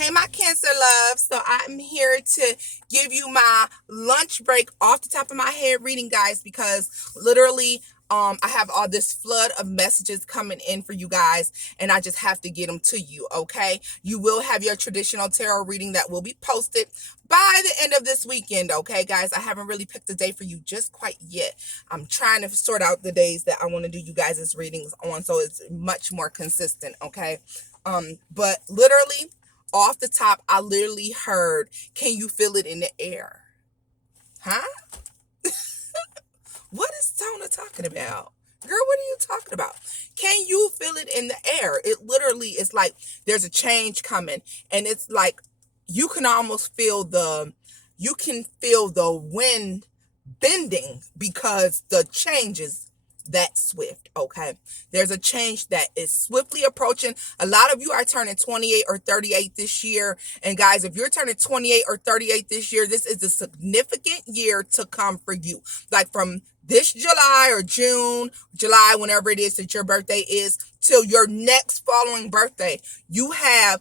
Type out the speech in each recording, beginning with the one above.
Hey, my Cancer love. So I'm here to give you my lunch break off the top of my head reading, guys, because literally, I have all this flood of messages coming in for you guys, and I just have to get them to you, okay? You will have your traditional tarot reading that will be posted by the end of this weekend, okay, guys? I haven't really picked a day for you just quite yet. I'm trying to sort out the days that I want to do you guys' readings on, so it's much more consistent, okay? But literally, off the top, I literally heard, can you feel it in the air? Huh? What is Tona talking about? Girl, what are you talking about? Can you feel it in the air? It literally is like there's a change coming, and it's like you can almost feel the wind bending because the change is that swift. Okay, there's a change that is swiftly approaching. A lot of you are turning 28 or 38 this year, and guys, if you're turning 28 or 38 this year, this is a significant year to come for you. Like from this July or June, July, whenever it is that your birthday is, till your next following birthday, you have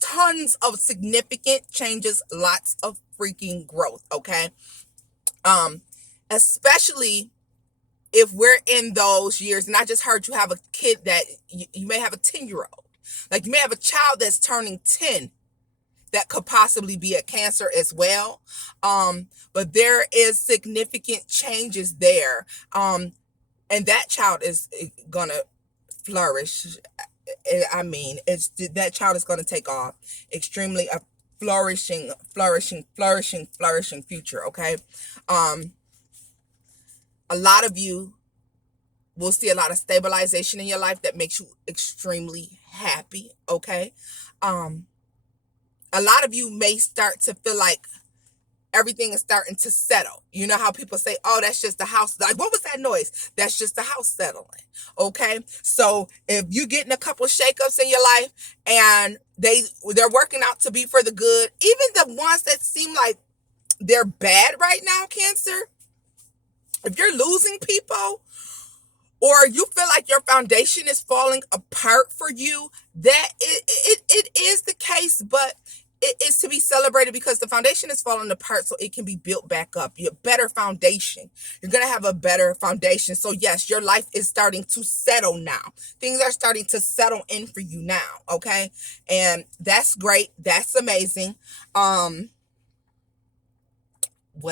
tons of significant changes, lots of freaking growth. Okay, especially if we're in those years, and I just heard you have a kid that you may have a 10-year-old, like you may have a child that's turning 10 that could possibly be a Cancer as well. But there is significant changes there. And that child is gonna flourish. I mean, that child is gonna take off extremely a flourishing future. Okay. A lot of you will see a lot of stabilization in your life that makes you extremely happy. Okay. A lot of you may start to feel like everything is starting to settle. You know how people say, oh, that's just the house. Like, what was that noise? That's just the house settling. Okay. So if you're getting a couple shakeups in your life and they're working out to be for the good, even the ones that seem like they're bad right now, Cancer, if you're losing people, or you feel like your foundation is falling apart for you, that it is the case, but it is to be celebrated because the foundation is falling apart so it can be built back up. Your better foundation. You're going to have a better foundation. So yes, your life is starting to settle now. Things are starting to settle in for you now, okay? And that's great. That's amazing. What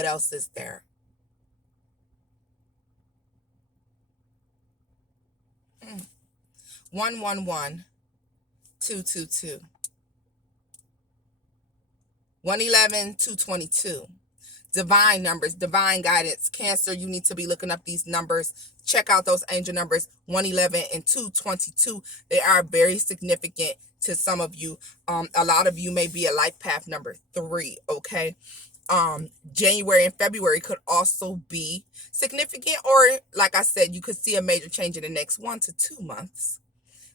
else is there? 111 222 111 222. Divine numbers, divine guidance. Cancer, you need to be looking up these numbers. Check out those angel numbers, 111 and 222. They are very significant to some of you. A lot of you may be a life path number 3, okay? January and February could also be significant, or like I said, you could see a major change in the next 1 to 2 months.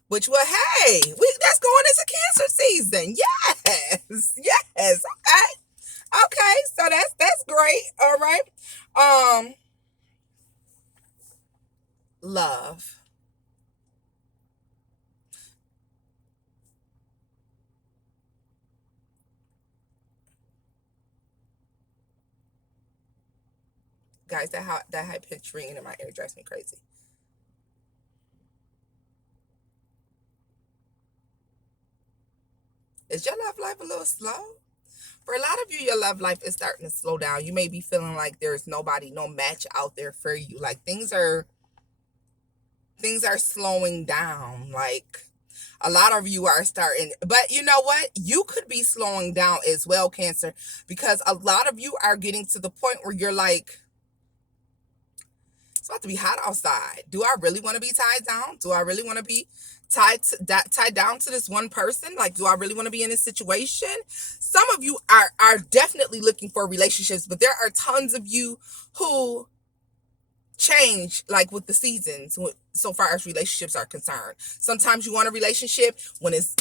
Which will, hey, that's going into Cancer season. Yes, yes, okay. So that's great. All right. Love, guys. That high pitch ringing in my ear drives me crazy. Is your love life a little slow? For a lot of you, your love life is starting to slow down. You may be feeling like there's nobody, no match out there for you. Like things are slowing down. Like a lot of you are starting, but you know what? You could be slowing down as well, Cancer, because a lot of you are getting to the point where you're like, it's about to be hot outside. Do I really want to be tied down? Do I really want to be tied down to this one person? Like, do I really want to be in this situation? Some of you are definitely looking for relationships, but there are tons of you who change like with the seasons so far as relationships are concerned. Sometimes you want a relationship when it's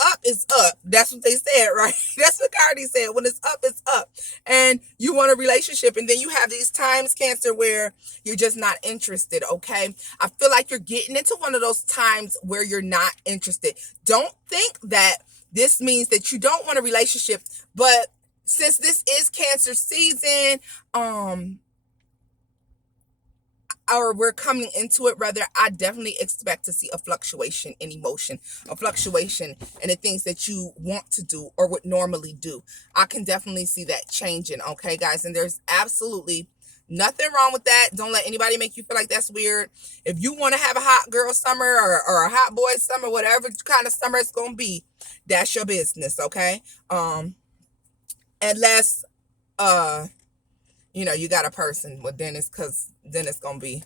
up, it's up. That's what they said, right? That's what Cardi said. When it's up, it's up. And you want a relationship, and then you have these times, Cancer, where you're just not interested. Okay, I feel like you're getting into one of those times where you're not interested. Don't think that This means that you don't want a relationship, but since this is Cancer season, or we're coming into it rather, I definitely expect to see a fluctuation in emotion, a fluctuation in the things that you want to do or would normally do. I can definitely see that changing, okay, guys? And there's absolutely nothing wrong with that. Don't let anybody make you feel like that's weird. If you want to have a hot girl summer or a hot boy summer, whatever kind of summer it's going to be, that's your business, okay? Unless you got a person, well, then it's gonna be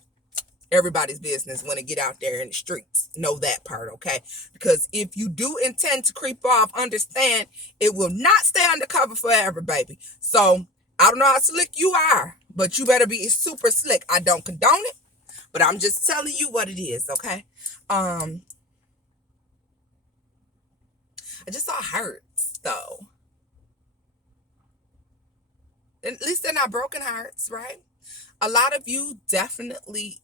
everybody's business when they get out there in the streets. Know that part, okay? Because if you do intend to creep off, understand it will not stay undercover forever, baby. So I don't know how slick you are, but you better be super slick. I don't condone it, but I'm just telling you what it is, okay? I just saw hearts though. At least they're not broken hearts, right? A lot of you definitely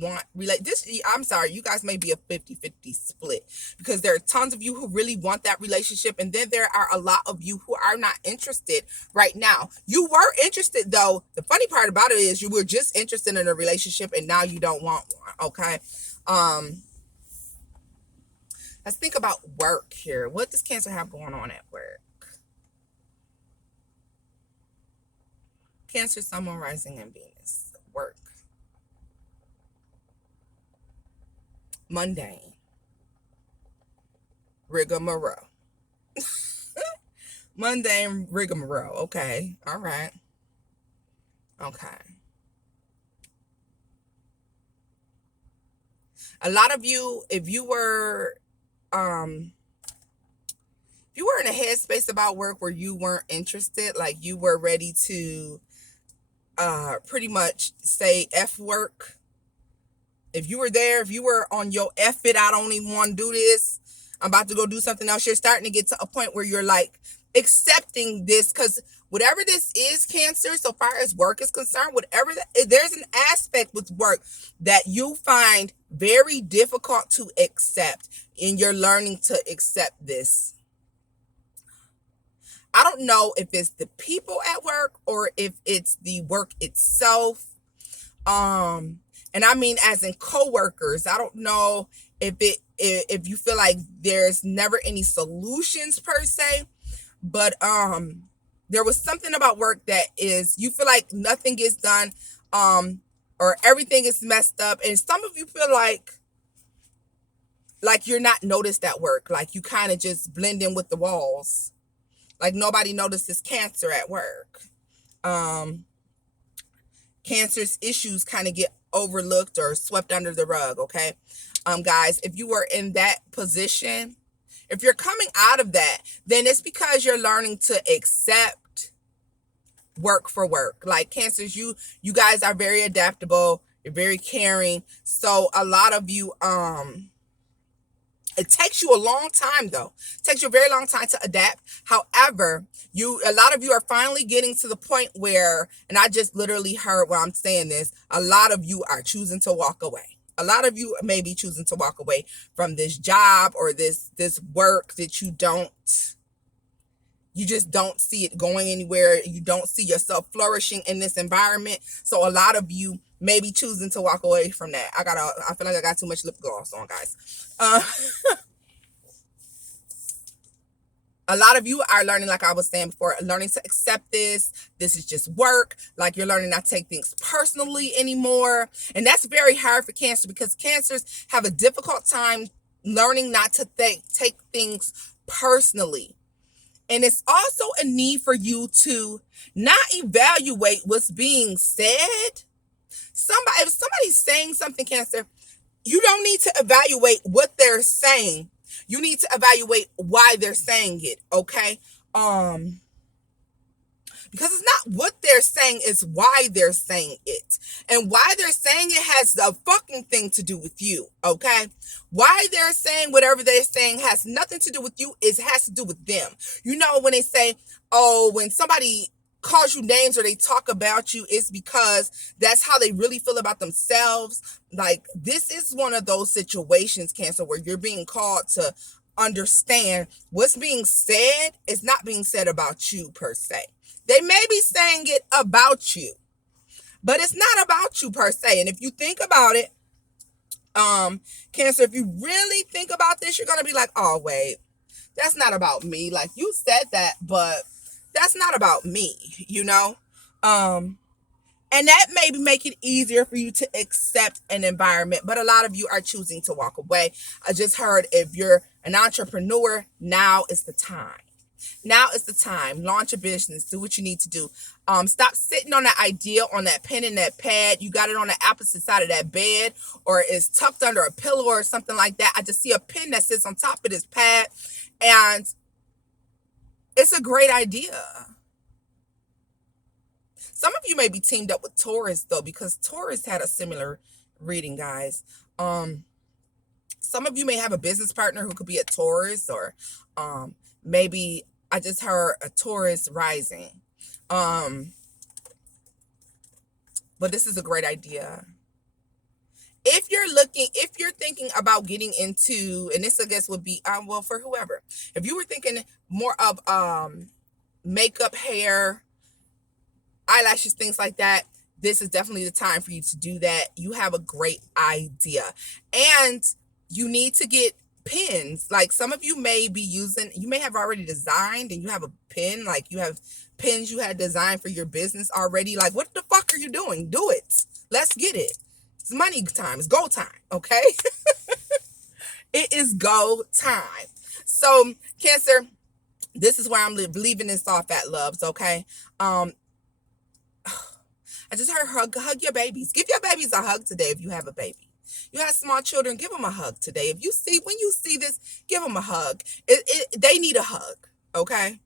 want this. I'm sorry, you guys may be a 50-50 split, because there are tons of you who really want that relationship, and then there are a lot of you who are not interested right now. You were interested though. The funny part about it is you were just interested in a relationship and now you don't want one, okay? Let's think about work here. What does Cancer have going on at work? Cancer, Sun, Moon, Rising, and Venus. Work. Mundane. Rigmarole. Mundane rigmarole. Okay. All right. Okay. A lot of you, if you were in a headspace about work where you weren't interested, like you were ready to pretty much say F work. If you were there, if you were on your F it, I don't even want to do this, I'm about to go do something else, you're starting to get to a point where you're like accepting this, because whatever this is, Cancer, so far as work is concerned, there's an aspect with work that you find very difficult to accept, and you're learning to accept this. I don't know if it's the people at work or if it's the work itself. And I mean as in coworkers. I don't know if you feel like there's never any solutions per se, but there was something about work that is, you feel like nothing gets done, or everything is messed up, and some of you feel like you're not noticed at work, like you kind of just blend in with the walls. Like nobody notices Cancer at work. Cancer's issues kind of get overlooked or swept under the rug, okay? Guys, if you were in that position, if you're coming out of that, then it's because you're learning to accept work for work. Like Cancers, you guys are very adaptable. You're very caring. So a lot of you, it takes you a long time though. It takes you a very long time to adapt. However, a lot of you are finally getting to the point where, and I just literally heard while I'm saying this, a lot of you are choosing to walk away. A lot of you may be choosing to walk away from this job or this work that you just don't see it going anywhere. You don't see yourself flourishing in this environment. So a lot of you may be choosing to walk away from that. I feel like I got too much lip gloss on, guys. A lot of you are learning, like I was saying before, learning to accept this. This is just work. Like you're learning not to take things personally anymore. And that's very hard for Cancer, because Cancers have a difficult time learning not to take things personally. And it's also a need for you to not evaluate what's being said. If somebody's saying something, Cancer, you don't need to evaluate what they're saying. You need to evaluate why they're saying it, okay? Because it's not what they're saying, it's why they're saying it. And why they're saying it has a fucking thing to do with you, okay? Why they're saying whatever they're saying has nothing to do with you. It has to do with them. You know, when they say, oh, when somebody calls you names or they talk about you, it's because that's how they really feel about themselves. Like, this is one of those situations, Cancer, where you're being called to understand what's being said is not being said about you per se. They may be saying it about you, but it's not about you per se. And if you think about it, Cancer, if you really think about this, you're going to be like, oh, wait, that's not about me. Like, you said that, but that's not about me, you know? And that maybe make it easier for you to accept an environment, but a lot of you are choosing to walk away. I just heard if you're an entrepreneur, now is the time. Now is the time. Launch a business. Do what you need to do. Stop sitting on that idea, on that pen and that pad. You got it on the opposite side of that bed, or it's tucked under a pillow or something like that. I just see a pen that sits on top of this pad, and it's a great idea. Some of you may be teamed up with Taurus, though, because Taurus had a similar reading, guys. Some of you may have a business partner who could be a Taurus, or maybe I just heard a Taurus rising. But this is a great idea. If you're thinking about getting into, and this I guess would be, well, for whoever, if you were thinking more of makeup, hair, eyelashes, things like that, this is definitely the time for you to do that. You have a great idea. And you need to get pins. Like, some of you may be using, you may have already designed and you have a pin, like you have pins you had designed for your business already. Like, what the fuck are you doing? Do it. Let's get it. It's money time. It's go time. Okay. It is go time. So, Cancer, this is where I'm leaving this off at, loves. Okay. I just heard hug your babies. Give your babies a hug today if you have a baby. You have small children, give them a hug today. When you see this, give them a hug. They need a hug, okay?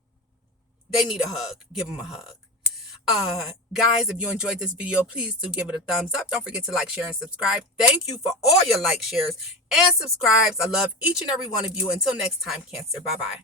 They need a hug. Give them a hug. Guys, if you enjoyed this video, please do give it a thumbs up. Don't forget to like, share, and subscribe. Thank you for all your likes, shares, and subscribes. I love each and every one of you. Until next time, Cancer. Bye-bye.